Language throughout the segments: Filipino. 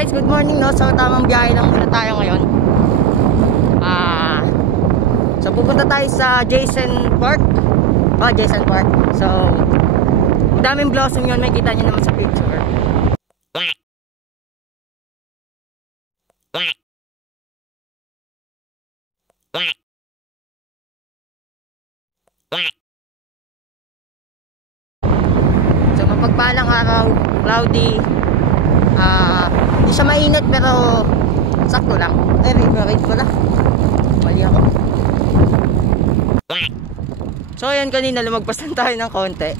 guys, good morning no. So tamang biyahe lang muna tayo ngayon. So pupunta tayo sa Jason Park. Jason Park. So daming blossom yun, may kita nyo naman sa picture. So mapagpalang araw, cloudy. Hindi siya mainit pero sakto lang. Riverade pala. Mali ako. So ayan, kanina lumagpasan tayo ng konti.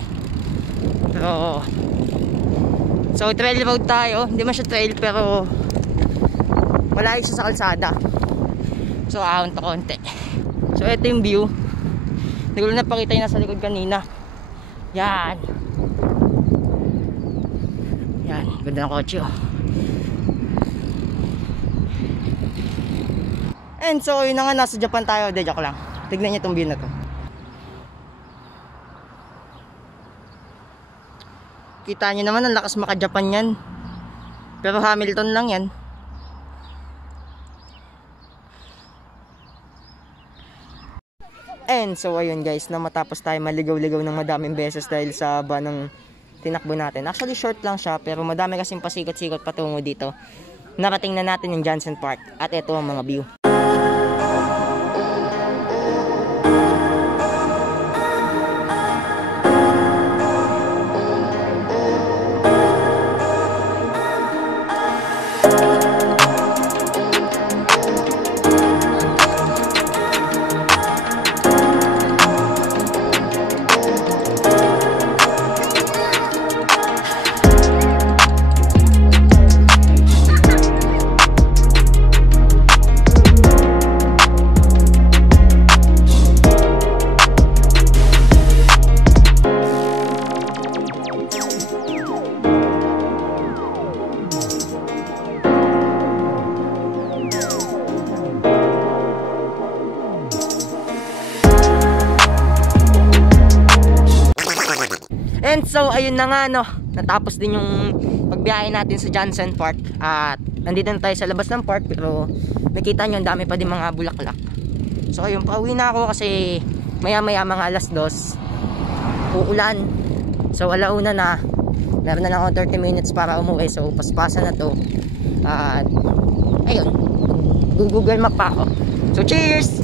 Pero so trail road tayo. Hindi man siya trail pero malayo siya sa kalsada. So ahon to konti. So ito yung view. Hindi ko lang napakita yung nasa likod kanina. Yan. Yan, ganda ng kotse oh. And so yun na nga, nasa Japan tayo. De, joke lang. Tignan niyo itong view na to. Kita niyo naman, ang lakas maka-Japan yan. Pero Hamilton lang yan. And so ayun guys, na matapos tayo maligaw-ligaw ng madaming beses dahil sa ba ng tinakbo natin. Actually short lang siya pero madami kasing pasikot-sikot patungo dito. Narating na natin yung Jason Park at ito ang mga view. And so ayun na nga no, natapos din yung pagbiyahe natin sa Jason Park. At nandito na tayo sa labas ng park pero nakita nyo ang dami pa din mga bulaklak. So ayun, pauwi na ako kasi maya maya mga 2:00 uulan. So alauna na, meron na lang ako 30 minutes para umuwi. So paspasa na to. At ayun, Google Map pa ako. So cheers!